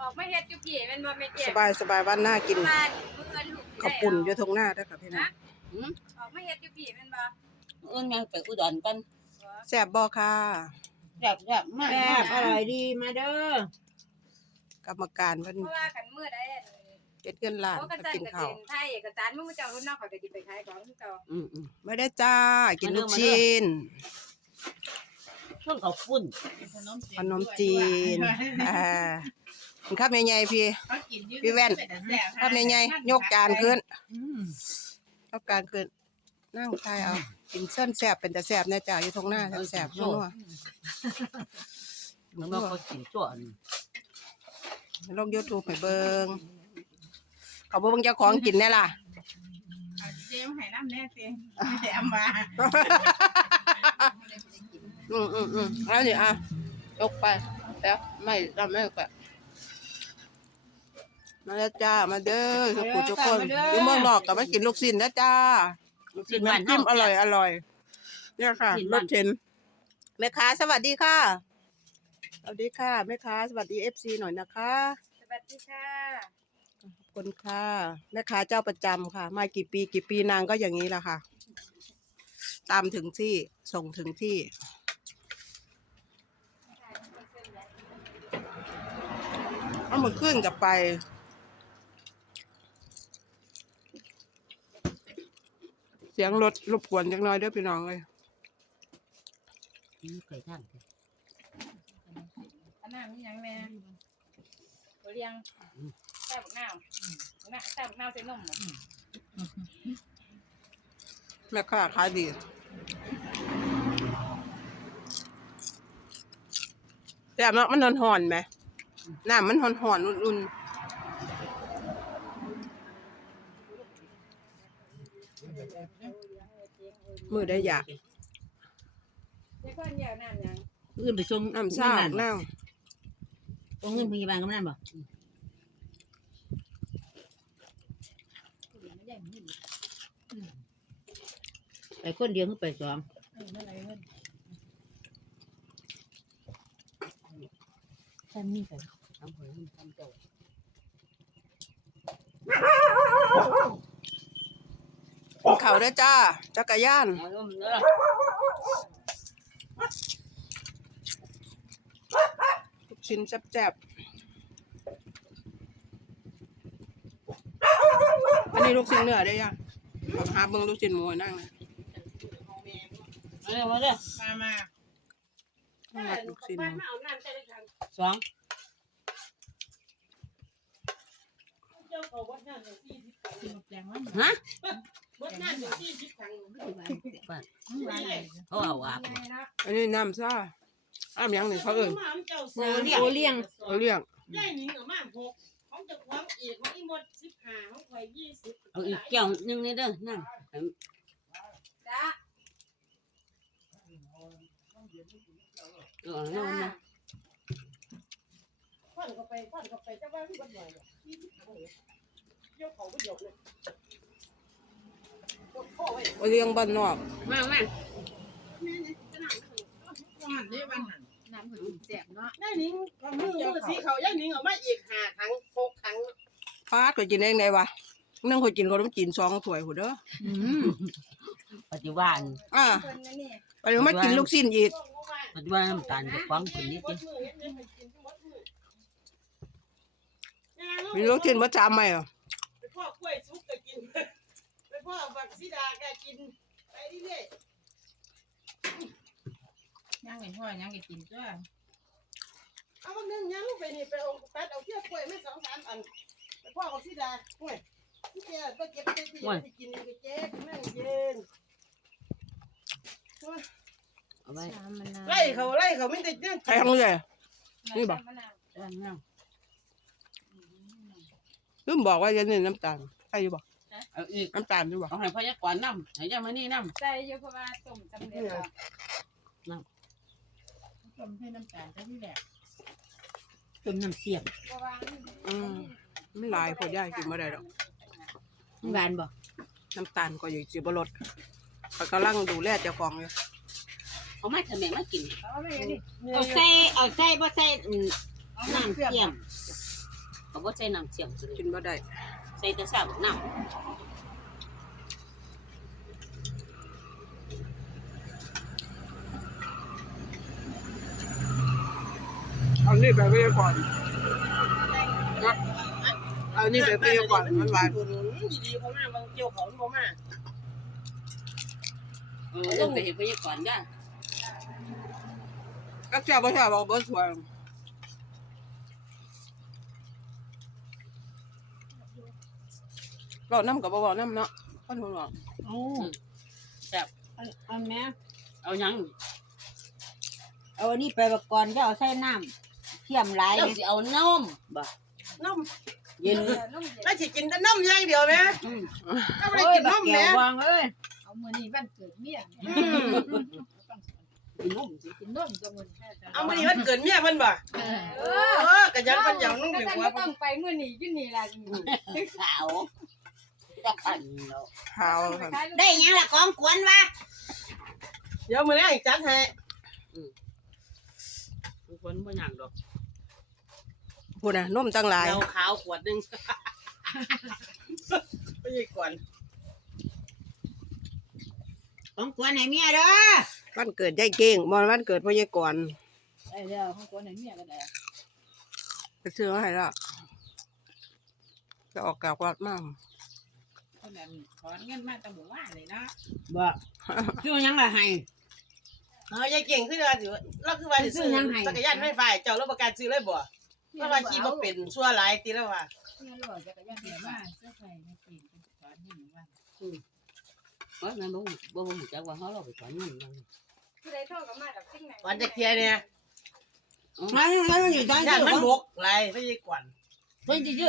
ออกมาเฮ็ดอยู่พี่แม่นบ่แม่เจ็สบายสบายบ้านหน้ากินบ้านเมื่อลูกข้าวปุ่นอยู่ตรงหน้าเด้อค่ะพี่น้องหืมออกมาเฮ็ดอยู่พี่แม่นบ่เอิ้นยังไปอุดรกันแซ่บบ่ค่ะแซ่บแซ่บมากแซ่บอร่อยดีมาเด้อกรรมการเพิ่นเพราะว่ากันมื้อใดเฮ็ดเงินล้านเพราะกันมาจันกินก็ข้าวเป็นไทยเอกสารมึงมาเจ้ารุ่นนอกเขาก็สิไปขายของคือเก่าอืมอืมไม่ได้จ้ากินมาเด้ลูอกมาเด้อชิ้น เครื่องข้าวปุ้นขนมจีนอ่ากินข้าวใหญ่ๆพี่ พี่แว่นข้าวใหญ่ๆยกจานขึ้นยกจานขึ้น นั่งทายเอากินเส้นแซ่บเป็นแต่แซ่บแน่จ้าอยู่ตรงหน้าแซ่บๆนัวมันบ่ก็กินตัวอันๆลง YouTube ให้เบิ่งเขาบ่เบิ่งเจ้าของกินแน่ล่ะเจ๊มาให้น้ำแน่เจ๊ไม่ได้เอามา อืมอืมอืมแล้วนี่อะยกไปแล้วไม่ทำไม่ไปมาแล้วจ้ามาเด้อทุกผู้ทุกคนอยู่เมืองนอกก็มากินลูกชิ้นนะจ้าลูกชิ้นน้ำจิ้มอร่อยอร่อยเนี่ยค่ะรสเข็นแม่ค้าสวัสดีค่ะสวัสดีค่ะแม่ค้าสวัสดีเอฟซีหน่อยนะคะ สวัสดีค่ะขอบคุณค่ะแม่ค้าเจ้าประจำค่ะ มากี่ปีกี่ปีนางก็อย่างนี้แหละค่ะ ตามถึงที่ส่งถึงที่ เอามาขึ้นกลับไป เสียงรถรบกวนจักหน้อยเด้อพี่น้องเลยอืมไก่ท่านอันน้ำมีหยังแม่บ่เลี้ยงแซ่บน้ำน้ำแซ่บน้ำใส่นมบ่แม่ค้าขายดีแต่เนาะมันหอนๆไหม น้ำมันหอนๆอุ่นๆมือได้อยากเจ้าคนอยากน้ำหยังอื่นไปส่งน้ำซ่าออกนั่งเอาเงินพยาบาลก็นั่นบ่ไปคนเดียวคือไปสอง ฉันมีแต่ทำผลทำเจ้ากินข้าวเด้อจ้า จักรยานเอาลงเด้อลูกชิ้นแซ่บๆอันนี้ลูกชิ้นเนื้อได้ยังบังหาเบิ่งลูกชิ้นหมูให้นั่งนะเอาเด้อมาเด้อมามานั่งรับลูกชิ้นหมูสองแจงว่าฮะบดน้ำอยู่ที่ สิบครั้งเขาเอาอาบอันนี้น้ำซ่าอ้ามยังนี่เขาเอิ้นโอเลี้ยงเขาเลี้ยงได้หนิงออกมาหกของจะควงอีกของอีหมดสิบห้าของข่อยยี่สิบเอาอีกแก้วหนึงนี่เด้อนั่งจ้าเออเอานั่ง นะควันเข้าไปควันเข้าไปจะว่าที่บัดหน่อยยี่สิบห้าเลยยกเขาก็ยกเลยยกพ่อไว้เขาเลี้ยงบ้านนอกมาแมาว่าหันได้บ้างหันน้ำผึ้งแซ่บเนาะได้นิงของมือมือสีเขาได้นิงออกมาอีกห้าครั้งหกครั้งฟาดก็กินเองได้วะนึ่งคนกินขนมจีนสองถ้วยหูเด้ออืมปัจจุบันอ่าเพิ่นนั่นนี่ไปมากินลูกชิ้นอีกปัจจุบันน้ำตาลจะฟังคนนี้จิด มือเห็นไหมกินหมดมือมีลูกชิ้นมาจามไหมอะไปพ่อกล้วยซุกก็กิน ไปพ่อบักซีดาก็กิน ไปเรื่อยย่างเห็นพ่อย่างกินกินจ้าๆเอาบางนึงยังลูกไปนี่ไปเอาแป๊ดเอาเที่ยวกล้วยไม่สองสามอัน ไปพ่อบักซีดาโอ้ยที่แกก็เก็บไปที่ยังกินนี่ก็เจ๊นั่งเย็นเอาไว้น้ำมะนาวไล่เขาไล่เขาไม่ได้เรื่องใครทั้งเรื่อยนี่บ่ำมะนาวนั่งนั่ง ลืมบอกว่าจะเน้นน้ำตาลใช่อยู่บ่เอาอีกน้ำตาลอยู่บ่เอาให้พยากรณ์น้ำให้เจ้ามานี่น้ำใส่อยู่เพราะว่าต้มสำเร็จแล้วต้มให้น้ำตาลได้ที่แหลกต้มน้ำเสียบเพราะว่าอืมมันหลายพอย่ากินบ่ได้ดอกหวานบ่น้ำตาลก็อยู่สิบ่ลดเขากำลังดูแลเจ้าของอยู่เอามาทำไมมากินเอาไม่อย่างนี้เอาใส่เอาใส่บ่ใส่อืมเอาน้ำเสียม เขาบ่ใส่น้ำเสียมเลยกินบ่ได้ใส่แต่ซาบน้เอานี่ไปไว้ก่อนนะเอานี่ไปไว้ก่อนมันหวานดีๆเขามาบางเกี่ยวเขาบ่มาำเออต้องไปเห็นพยากรณ์ได้ก็เจ้าบ่ชอบบอกบ่สวย บอกน้ำกับบ่บอกน้ำเนาะคนหัวบอกโอ้แซ่บอันแม่เอาหยังเอาอันนี้ไปประกอนจะเอาใส่น้ำเทียมหลายเจ้าสิเอานมบ่น้เย็นำน่าสิกินแต่น้ำอย่างเดียวแม่อืมถ้าไม่ได้โอ้ยกินบักน้ำแก้แม่ววางเอ้ยเอามือนี่วันเกิดเมียกินนมสิกินนมกับมือเอามื้อนี้วันเกิดเมียเพิ่นบ่เอเออกะยันเพิ่นอยากนุ่งก็ดีต้องกว่าต้องไปมือนี่ยุ่นี่ล่ะขาว จะขันเนาะหาวค่ะได้หยังละของกวนวะเดี๋ยวมื้อนี้อีกจัดให้ทุกคนบ่หยังดอกพูดนะนมตั้งหลายเดี๋ยวขาวขวดหนึงไม่ใช่ก่อนของกวนให้เมียเด้อวันเกิดยายเก่งบ่วันเกิดพ่อยายก่อนไอ้เดี๋ยวของคนไหนเมียก็ได้ไปซื้อมาให้แล้วจะออกกากวัดมากคนนั้นขอเงินมาตั้งหมู่บ้านเลยเนาะบ่ซื้อหยังละให้ เอายายเก่งขึ้นว่าสิเราคือว่าสิซื้อจักรยานไฟฟ้าให้เจ้าเราบ่กล้าซื้อเลยบ่เพราะว่าขี่บ่เป็นชั่วหลายติแล้วว่าเงินหลวงจักรยานเดียวมาเสื้อใส่ไม่เก่งเป็นสอนนี่ว่าเอ้ยนั่นบ่บ่บ่รู้จักว่าเฮาเราไปถอนเงินยังผู้ใดโทษกับมากับสิ่งไหนวันจักเที่ยเนี่ยมันมันอยู่ตอนย่าซื้นอมันของบกหลายไม่ใช่ก่อนเพิ่นสิซื้อ